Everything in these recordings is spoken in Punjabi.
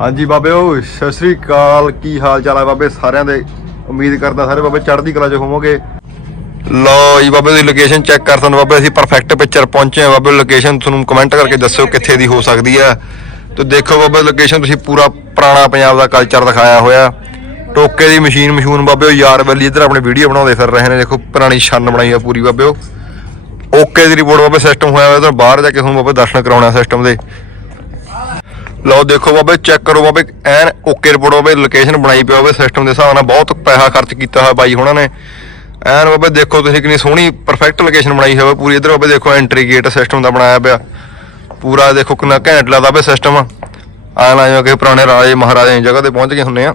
ਹਾਂਜੀ ਬਾਬੇ, ਉਹ ਸਤਿ ਸ੍ਰੀ ਅਕਾਲ। ਕੀ ਹਾਲ ਚਾਲ ਹੈ ਬਾਬੇ? ਸਾਰਿਆਂ ਦੇ ਉਮੀਦ ਕਰਦਾ ਸਾਰੇ ਬਾਬੇ ਚੜ੍ਹਦੀ ਕਲਾ 'ਚ ਹੋਵੋਗੇ। ਲੋ ਜੀ ਬਾਬੇ ਦੀ ਲੋਕੇਸ਼ਨ ਚੈੱਕ ਕਰ ਤੁਹਾਨੂੰ ਬਾਬੇ, ਅਸੀਂ ਪਰਫੈਕਟ ਪਿਕਚਰ ਪਹੁੰਚੇ ਹਾਂ। ਬਾਬੇ ਲੋਕੇਸ਼ਨ ਤੁਹਾਨੂੰ ਕਮੈਂਟ ਕਰਕੇ ਦੱਸਿਓ ਕਿੱਥੇ ਦੀ ਹੋ ਸਕਦੀ ਹੈ ਤੇ ਦੇਖੋ ਬਾਬੇ ਲੋਕੇਸ਼ਨ ਤੁਸੀਂ ਪੂਰਾ ਪੁਰਾਣਾ ਪੰਜਾਬ ਦਾ ਕਲਚਰ ਦਿਖਾਇਆ ਹੋਇਆ। ਟੋਕੇ ਦੀ ਮਸ਼ੀਨ ਮਸ਼ੂਨ ਬਾਬੇ, ਉਹ ਯਾਰ ਵੱਲੀ ਇੱਧਰ ਆਪਣੀ ਵੀਡੀਓ ਬਣਾਉਂਦੇ ਫਿਰ ਰਹੇ ਨੇ। ਦੇਖੋ, ਪੁਰਾਣੀ ਛੰਨ ਬਣਾਈ ਆ ਪੂਰੀ ਬਾਬੇ, ਉਹ। ਓਕੇ ਦੀ ਰਿਪੋਰਟ ਬਾਬੇ ਸਿਸਟਮ ਹੋਇਆ ਹੋਇਆ ਤਾਂ ਬਾਹਰ ਜਾ ਕੇ ਤੁਹਾਨੂੰ ਬਾਬੇ ਦਰਸ਼ਨ ਕਰਾਉਣਾ ਸਿਸਟਮ ਦੇ। ਲਓ ਦੇਖੋ ਬਾਬੇ ਚੈੱਕ ਕਰੋ ਬਾਬੇ, ਐਨ ਓਕੇ ਰਿਪੋਰਟ ਬਾਬੇ ਲੋਕੇਸ਼ਨ ਬਣਾਈ ਪਿਆ ਬਾਬੇ ਸਿਸਟਮ ਦੇ ਹਿਸਾਬ ਨਾਲ ਬਹੁਤ ਪੈਸਾ ਖਰਚ ਕੀਤਾ ਹੋਇਆ ਬਾਈ ਉਹਨਾਂ ਨੇ। ਐਨ ਬਾਬੇ, ਦੇਖੋ ਤੁਸੀਂ ਕਿੰਨੀ ਸੋਹਣੀ ਪਰਫੈਕਟ ਲੋਕੇਸ਼ਨ ਬਣਾਈ ਹੋਵੇ ਪੂਰੀ ਇਧਰ ਬਾਬੇ ਦੇਖੋ ਐਂਟਰੀ ਗੇਟ ਸਿਸਟਮ ਦਾ ਬਣਾਇਆ ਪਿਆ। ਪੂਰਾ ਦੇਖੋ ਕਿੰਨਾ ਘੈਂਟ ਲੱਗਦਾ ਬਾਬੇ ਸਿਸਟਮ ਆਣ ਆਇਓ ਕਿ ਪੁਰਾਣੇ ਰਾਜੇ ਮਹਾਰਾਜੇ ਦੀ ਜਗ੍ਹਾ ਤੇ ਪਹੁੰਚ ਗਏ ਹੁੰਨੇ ਆ।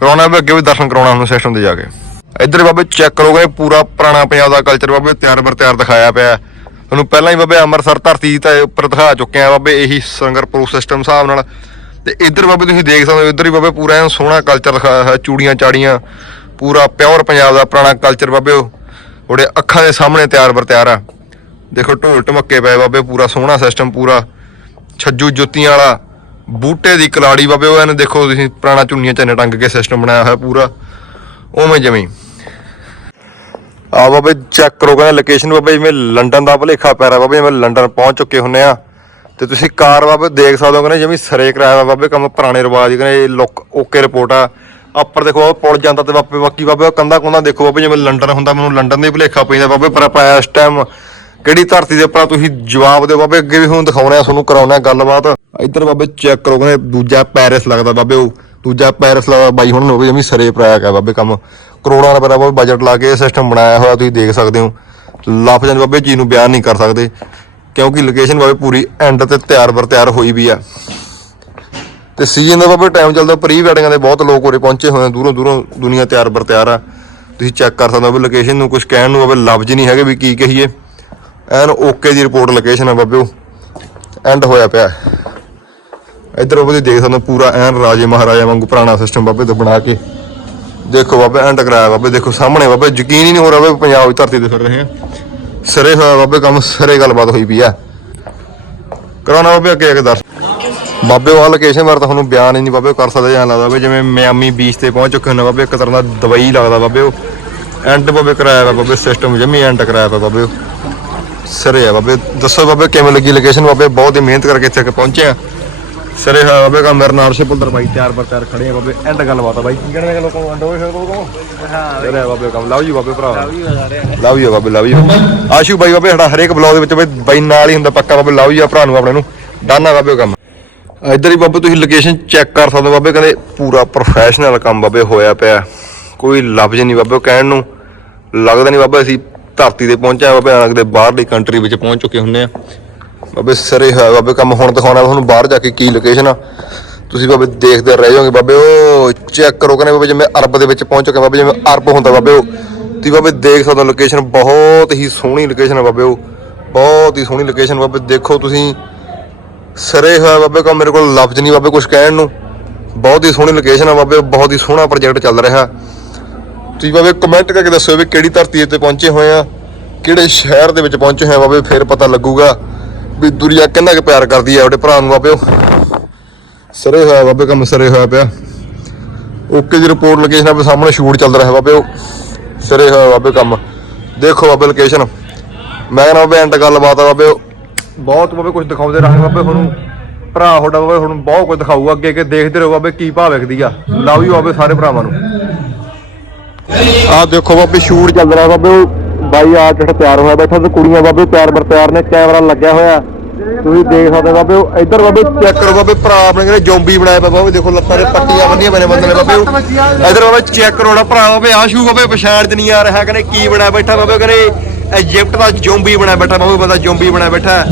ਕਰਾਉਣਾ ਵੀ ਅੱਗੇ ਵੀ ਦਰਸ਼ਨ ਕਰਾਉਣਾ ਹੁਣ ਸਿਸਟਮ ਤੇ ਜਾ ਕੇ। ਇੱਧਰ ਬਾਬੇ ਚੈੱਕ ਕਰੋਗੇ, ਪੂਰਾ ਪੁਰਾਣਾ ਪੰਜਾਬ ਦਾ ਕਲਚਰ ਬਾਬੇ, ਤਿਆਰ ਬਰ ਤਿਆਰ ਦਿਖਾਇਆ ਪਿਆ। ਤੁਹਾਨੂੰ ਪਹਿਲਾਂ ਹੀ ਬਾਬੇ ਅੰਮ੍ਰਿਤਸਰ ਧਰਤੀ ਤੇ ਉੱਪਰ ਦਿਖਾ ਚੁੱਕੇ ਆ ਬਾਬੇ, ਇਹੀ ਸੰਗਰਪੁਰ ਸਿਸਟਮ ਹਿਸਾਬ ਨਾਲ। ਤੇ ਇੱਧਰ ਬਾਬੇ ਤੁਸੀਂ ਦੇਖ ਸਕਦੇ ਹੋ, ਇੱਧਰ ਹੀ ਬਾਬੇ ਪੂਰਾ ਐਨ ਸੋਹਣਾ ਕਲਚਰ ਦਿਖਾਇਆ ਹੋਇਆ ਚੂੜੀਆਂ ਚਾੜੀਆਂ, ਪੂਰਾ ਪਿਓਰ ਪੰਜਾਬ ਦਾ ਪੁਰਾਣਾ ਕਲਚਰ ਬਾਬੇ ਉਹ। ਉਹਦੇ ਅੱਖਾਂ ਦੇ ਸਾਹਮਣੇ ਤਿਆਰ ਬਰ ਤਿਆਰ ਆ। ਦੇਖੋ ਢੋਲ ਢਮੱਕੇ ਪਏ ਬਾਬੇ, ਪੂਰਾ ਸੋਹਣਾ ਸਿਸਟਮ ਪੂਰਾ ਛੱਜੂ ਜੁੱਤੀਆਂ ਵਾਲਾ। ਬੂਟੇ ਦੀ ਕਲਾੜੀ ਬਾਬੇ, ਉਹ ਇਹਨੂੰ ਦੇਖੋ ਤੁਸੀਂ ਪੁਰਾਣਾ ਚੁੰਨੀਆਂ ਚੰਨੇ ਟੰਗ ਕੇ ਸਿਸਟਮ ਬਣਾਇਆ ਹੋਇਆ ਪੂਰਾ। ਉਵੇਂ ਜਿਵੇਂ ਆ ਬਾਬੇ ਚੈੱਕ ਕਰੋ ਕਹਿੰਦਾ ਲੋਕੇਸ਼ਨ ਬਾਬੇ, ਜਿਵੇਂ ਲੰਡਨ ਦਾ ਭਲੇਖਾ ਪੈ ਰਿਹਾ ਬਾਬੇ, ਜਿਵੇਂ ਲੰਡਨ ਪਹੁੰਚ ਚੁੱਕੇ ਹੁੰਨੇ ਆ। ਤੇ ਤੁਸੀਂ ਕਾਰ ਬਾਬੇ ਦੇਖ ਸਕਦੇ ਹੋ ਕਹਿੰਦੇ ਜਿਵੇਂ ਸਰੇ ਕਰਾਇਆ ਬਾਬੇ, ਕੰਮ ਪੁਰਾਣੇ ਰਿਵਾਜ ਕਹਿੰਦੇ ਲੁੱਕ ਓਕੇ ਰਿਪੋਰਟ ਆ। ਉੱਪਰ ਦੇਖੋ ਪੁਲ ਜਾਂਦਾ ਤੇ ਬਾਬੇ, ਬਾਕੀ ਬਾਬੇ ਕੰਦਾ ਕੁੰਦਾ ਦੇਖੋ ਬਾਬੇ, ਜਿਵੇਂ ਲੰਡਨ ਹੁੰਦਾ, ਮੈਨੂੰ ਲੰਡਨ ਦਾ ਹੀ ਭਲੇਖਾ ਪੈਂਦਾ ਬਾਬੇ, ਪਰ ਆਪਾਂ ਇਸ ਟਾਈਮ ਕਿਹੜੀ ਧਰਤੀ ਦੇ ਉੱਪਰ ਤੁਸੀਂ ਜਵਾਬ ਦਿਓ ਬਾਬੇ, ਅੱਗੇ ਵੀ ਹੁਣ ਦਿਖਾਉਣਾ ਤੁਹਾਨੂੰ ਕਰਾਉਣਾ ਗੱਲਬਾਤ। ਇੱਧਰ ਬਾਬੇ ਚੈੱਕ ਕਰੋ ਕਹਿੰਦੇ ਦੂਜਾ ਪੈਰਿਸ ਲੱਗਦਾ ਬਾਬੇ ਉਹ, ਦੂਜਾ ਪੈਰਿਸ ਲੱਗਦਾ ਬਾਈ ਹੁਣ ਹੋ ਗਏ ਜਿਵੇਂ ਸਰੇ ਪਰਾਇਆ ਗਿਆ ਬਾਬੇ ਕੰਮ। ਕਰੋੜਾਂ ਰੁਪਏ ਦਾ ਬਾਬੇ ਬਜਟ ਲਾ ਕੇ ਇਹ ਸਿਸਟਮ ਬਣਾਇਆ ਹੋਇਆ, ਤੁਸੀਂ ਦੇਖ ਸਕਦੇ ਹੋ। ਲਫ਼ਜ਼ਾਂ 'ਚ ਬਾਬੇ ਚੀਜ਼ ਨੂੰ ਬਿਆਨ ਨਹੀਂ ਕਰ ਸਕਦੇ, ਕਿਉਂਕਿ ਲੋਕੇਸ਼ਨ ਬਾਬੇ ਪੂਰੀ ਐਂਡ ਤੇ ਤਿਆਰ ਬਰ ਤਿਆਰ ਹੋਈ ਵੀ ਆ। ਤੇ ਸੀਜ਼ਨ ਦਾ ਬਾਬੇ ਟਾਈਮ ਚੱਲਦਾ, ਪ੍ਰੀ ਵੈਡਿੰਗਾਂ ਦੇ ਬਹੁਤ ਲੋਕ ਉਰੇ ਪਹੁੰਚੇ ਹੋਏ ਆ, ਦੂਰੋਂ ਦੂਰੋਂ ਦੁਨੀਆ ਤਿਆਰ ਬਰ ਤਿਆਰ ਆ। ਤੁਸੀਂ ਚੈੱਕ ਕਰ ਸਕਦੇ ਹੋ ਵੀ ਲੋਕੇਸ਼ਨ ਨੂੰ ਕੁਝ ਕਹਿਣ ਨੂੰ ਬਾਬੇ ਲਫ਼ਜ਼ ਨਹੀਂ ਹੈਗੇ ਵੀ ਕੀ ਕਹੀਏ। ਐਨ ਓਕੇ ਦੀ ਰਿਪੋਰਟ ਲੋਕੇਸ਼ਨ ਆ ਬਾਬੇ ਉਹ। ਐਂਡ ਹੋਇਆ ਪਿਆ। ਇੱਧਰ ਬਾਬੇ ਤੁਸੀਂ ਦੇਖ ਸਕਦੇ ਹੋ ਪੂਰਾ ਐਨ ਰਾਜੇ ਮਹਾਰਾਜਾ ਵਾਂਗੂ ਪੁਰਾਣਾ ਸਿਸਟਮ ਬਾਬੇ ਤੋਂ ਬਣਾ ਕੇ। ਦੇਖੋ ਬਾਬੇ ਐਂਡ ਕਰਾਇਆ ਬਾਬੇ, ਦੇਖੋ ਸਾਹਮਣੇ ਬਾਬੇ, ਯਕੀਨ ਹੀ ਨਹੀਂ ਹੋ ਰਿਹਾ ਬਾਬੇ, ਪੰਜਾਬ ਦੀ ਧਰਤੀ ਤੇ ਫਿਰ ਰਹੇ ਆ। ਸਰੇ ਹੋਇਆ ਬਾਬੇ, ਕੰਮ ਸਰੇ ਗੱਲਬਾਤ ਹੋਈ ਪਈ ਆ। ਕਰਾਉਣਾ ਬਾਬੇ, ਅੱਗੇ ਅੱਗੇ ਦੱਸ। ਬਾਬੇ, ਉਹ ਲੋਕੇਸ਼ਨ ਬਾਰੇ ਤਾਂ ਤੁਹਾਨੂੰ ਬਿਆਨ ਹੀ ਨਹੀਂ ਬਾਬੇ ਕਰ ਸਕਦੇ ਜਾਂ ਲੱਗਦਾ ਬਾਬੇ, ਜਿਵੇਂ ਮਿਆਮੀ ਬੀਚ ਤੇ ਪਹੁੰਚ ਚੁੱਕੇ ਹੁੰਦੇ ਬਾਬੇ, ਇੱਕ ਤਰ੍ਹਾਂ ਦਾ ਦਵਾਈ ਲੱਗਦਾ ਬਾਬੇ ਉਹ। ਐਂਡ ਬਾਬੇ ਕਰਾਇਆ ਵਾ ਬਾਬੇ ਸਿਸਟਮ ਜਮੀ ਐਂਡ ਕਰਾਇਆ ਵਾ ਬਾਬੇ ਉਹ। ਸਰੇ ਆ ਬਾਬੇ, ਦੱਸੋ ਬਾਬੇ, ਕਿਵੇਂ ਲੱਗੀ ਲੋਕੇਸ਼ਨ ਬਾਬੇ, ਬਹੁਤ ਹੀ ਮਿਹਨਤ ਕਰਕੇ ਇੱਥੇ ਤੱਕ ਪਹੁੰਚੇ ਆ। ਸਰੇ ਹੋਇਆ ਬਾਬੇ ਕਾ ਮੇਰੇ ਨਾਲ ਸ਼ਿਪੁਲਦਰ ਬਾਈ ਤਿਆਰ ਬਰ ਤਿਆਰ ਖੜੇ ਆ ਬਾਬੇ। ਐਂਡ ਗੱਲਬਾਤ ਆ ਬਾਈ। ਕੀ ਕਹਿਣਾ ਲੋਕਾਂ ਨੂੰ ਅੰਡੋ ਫਿਰ ਲੋਕਾਂ ਹਾਂ ਸਰੇ ਬਾਬੇ ਕੰਮ ਲਵ ਯੂ ਬਾਬੇ ਭਰਾ। ਲਵ ਯੂ ਬਾਬੇ ਲਵ ਯੂ। ਆਸ਼ੂ ਬਾਈ ਬਾਬੇ ਸਾਡਾ ਹਰੇਕ ਬਲੌਗ ਦੇ ਵਿੱਚ ਬਾਈ ਬਾਈ ਨਾਲ ਹੀ ਹੁੰਦਾ ਪੱਕਾ ਬਾਬੇ ਲਵ ਯੂ ਆ ਭਰਾ ਨੂੰ ਆਪਣੇ ਨੂੰ। ਡਾਨਾ ਬਾਬੇ ਕੰਮ ਇੱਧਰ ਹੀ ਬਾਬੇ ਤੁਸੀਂ ਲੋਕੇਸ਼ਨ ਚੈੱਕ ਕਰ ਸਕਦੇ ਹੋ ਬਾਬੇ ਕਹਿੰਦੇ ਪੂਰਾ ਪ੍ਰੋਫੈਸ਼ਨਲ ਕੰਮ ਬਾਬੇ ਹੋਇਆ ਪਿਆ। ਕੋਈ ਲਫ਼ਜ਼ ਨਹੀਂ ਬਾਬੇ ਕਹਿਣ ਨੂੰ। ਲੱਗਦਾ ਨਹੀਂ ਬਾਬਾ ਅਸੀਂ ਧਰਤੀ ਤੇ ਪਹੁੰਚਿਆ ਬਾਬੇ ਆਣ ਦੇ ਬਾਹਰਲੀ ਕੰਟਰੀ ਵਿੱਚ ਪਹੁੰਚ ਚੁੱਕੇ ਹੁੰਨੇ ਆ। ਬਾਬੇ ਸਰੇ ਹੋਇਆ, ਬਾਬੇ ਕੰਮ ਹੁਣ ਦਿਖਾਉਣਾ, ਤੁਹਾਨੂੰ ਬਾਹਰ ਜਾ ਕੇ ਕੀ ਲੋਕੇਸ਼ਨ ਆ। ਤੁਸੀਂ ਬਾਬੇ ਦੇਖਦੇ ਰਹਿ ਜਾਓਗੇ ਬਾਬੇ ਉਹ ਚੈੱਕ ਕਰੋ, ਕਹਿੰਦੇ ਬਾਬੇ ਜਿਵੇਂ ਅਰਬ ਦੇ ਵਿੱਚ ਪਹੁੰਚ ਚੁੱਕੇ ਬਾਬੇ ਜਿਵੇਂ ਅਰਬ ਹੁੰਦਾ ਬਾਬੇ ਉਹ। ਤੁਸੀਂ ਬਾਬੇ ਦੇਖ ਸਕਦੇ ਹੋ ਲੋਕੇਸ਼ਨ ਬਹੁਤ ਹੀ ਸੋਹਣੀ ਲੋਕੇਸ਼ਨ ਆ ਬਾਬੇ ਉਹ। ਬਹੁਤ ਹੀ ਸੋਹਣੀ ਲੋਕੇਸ਼ਨ ਬਾਬੇ, ਦੇਖੋ ਤੁਸੀਂ। ਸਰੇ ਹੋਇਆ ਬਾਬੇ ਕੋ ਮੇਰੇ ਕੋਲ ਲਫ਼ਜ਼ ਨਹੀਂ ਬਾਬੇ ਕੁਝ ਕਹਿਣ ਨੂੰ। ਬਹੁਤ ਹੀ ਸੋਹਣੀ ਲੋਕੇਸ਼ਨ ਆ ਬਾਬੇ, ਬਹੁਤ ਹੀ ਸੋਹਣਾ ਪ੍ਰੋਜੈਕਟ ਚੱਲ ਰਿਹਾ। ਤੁਸੀਂ ਬਾਬੇ ਕਮੈਂਟ ਕਰਕੇ ਦੱਸੋ ਵੀ ਕਿਹੜੀ ਧਰਤੀ ਤੇ ਪਹੁੰਚੇ ਹੋਏ ਆ, ਕਿਹੜੇ ਸ਼ਹਿਰ ਦੇ ਵਿੱਚ ਪਹੁੰਚੇ ਹੋਏ ਆ ਬਾਬੇ, ਫਿਰ ਪਤਾ ਲੱਗੂਗਾ। ਵੀ ਦੁਨੀਆ ਕਿੰਨਾ ਕੁ ਪਿਆਰ ਕਰਦੀ ਆ ਉਹਦੇ ਭਰਾ ਨੂੰ ਬਾਬੇ ਸਰੇ ਹੋਇਆ ਬਾਬੇ, ਕੰਮ ਸਰੇ ਹੋਇਆ ਪਿਆ। ਓਕੇ ਦੀ ਰਿਪੋਰਟ ਲੋਕੇਸ਼ਨ ਆਪੇ ਸਾਹਮਣੇ ਸ਼ੂਟ ਚੱਲ ਰਿਹਾ ਬਾਬੇ ਸਰੇ ਹੋਇਆ ਬਾਬੇ, ਕੰਮ। ਦੇਖੋ ਬਾਬੇ ਲੋਕੇਸ਼ਨ ਮੈਂ ਕਹਿੰਦਾ ਬਾਬੇ ਐਂਡ ਗੱਲਬਾਤ ਆ ਬਾਬੇ ਬਹੁਤ ਬਾਬੇ ਕੁਝ ਦਿਖਾਉਂਦੇ ਰਹੇ ਬਾਬੇ ਤੁਹਾਨੂੰ ਭਰਾ ਤੁਹਾਡਾ ਬਾਬੇ ਹੁਣ ਬਹੁਤ ਕੁਝ ਦਿਖਾਊਗਾ, ਅੱਗੇ ਅੱਗੇ ਦੇਖਦੇ ਰਹੋ ਬਾਬੇ ਕੀ ਭਾਅ ਵਿਕਦੀ ਆ। ਲਵ ਯੂ ਬਾਬੇ ਸਾਰੇ ਭਰਾਵਾਂ ਨੂੰ। ਆਹ ਦੇਖੋ ਬਾਬੇ ਸ਼ੂਟ ਚੱਲ ਰਿਹਾ ਬਾਬੇ ਬਾਈ ਆ ਜਿਹੜਾ ਤਿਆਰ ਹੋਇਆ ਬੈਠਾ ਤੇ ਕੁੜੀਆਂ ਬਾਬੇ ਤਿਆਰ ਬਰ ਨੇ, ਕੈਮਰਾ ਲੱਗਿਆ ਹੋਇਆ। ਤੁਸੀਂ ਦੇਖ ਸਕਦੇ ਬਾਬੇ, ਉਹ ਇੱਧਰ ਬਾਬੇ ਚੈੱਕ ਕਰੋ ਬਾਬੇ, ਭਰਾ ਆਪਣੇ ਕਹਿੰਦੇ ਜ਼ੋਂਬੀ ਬਣਾਇਆ ਪਿਆ, ਬਾਬੇ ਦੇਖੋ ਲੱਤਾਂ ਦੇ ਪੱਟੀਆਂ ਬੰਨੀਆਂ ਬਣੇ ਬੰਦੇ ਨੇ ਬਾਬੇ, ਉਹ। ਇੱਧਰ ਬਾਬੇ ਚੈੱਕ ਕਰੋ ਨਾ, ਭਰਾ ਬਾਬੇ ਆ ਸ਼ੂ ਬਾਬੇ ਪਛਾਣ ਚ ਨਹੀਂ ਆ ਰਿਹਾ, ਕਹਿੰਦੇ ਕੀ ਬਣਾਇਆ ਬੈਠਾ ਬਾਬੇ ਕਹਿੰਦੇ ਇਜਿਪਟ ਦਾ ਜ਼ੋਂਬੀ ਬਣਾਇਆ ਬੈਠਾ, ਬਾਬੇ ਬੰਦਾ ਜ਼ੋਂਬੀ ਬਣਾਇਆ ਬੈਠਾ।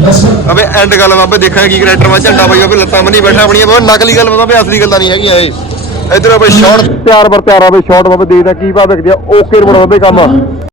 ਬਾਬੇ ਐਂਡ ਗੱਲ ਬਾਬੇ, ਦੇਖਾਂਗੇ ਕੀ ਕਰੈਕਟਰ ਵਾ ਝੰਡਾ ਬਾਈ ਬਾਬੇ, ਲੱਤਾਂ ਬੰਨੀ ਬੈਠਾ ਆਪਣੀਆਂ, ਬਾਬੇ, ਨਕਲੀ ਗੱਲ ਬਾਬੇ, ਅਸਲੀ ਗੱਲਾਂ ਨਹੀਂ ਹੈਗੀਆਂ ਇਹ। ਇੱਧਰ ਬਾਬੇ ਸ਼ਾਰਟ ਤਿਆਰ ਬਰ ਬਾਬੇ ਸ਼ਾਰਟ ਬਾਬੇ, ਦੇਖਦਾ ਕੀ ਭਾਅ ਵਿਕਦੀ ਆ ਓਕੇ ਰੋਡ ਬਾਬੇ, ਕੰਮ।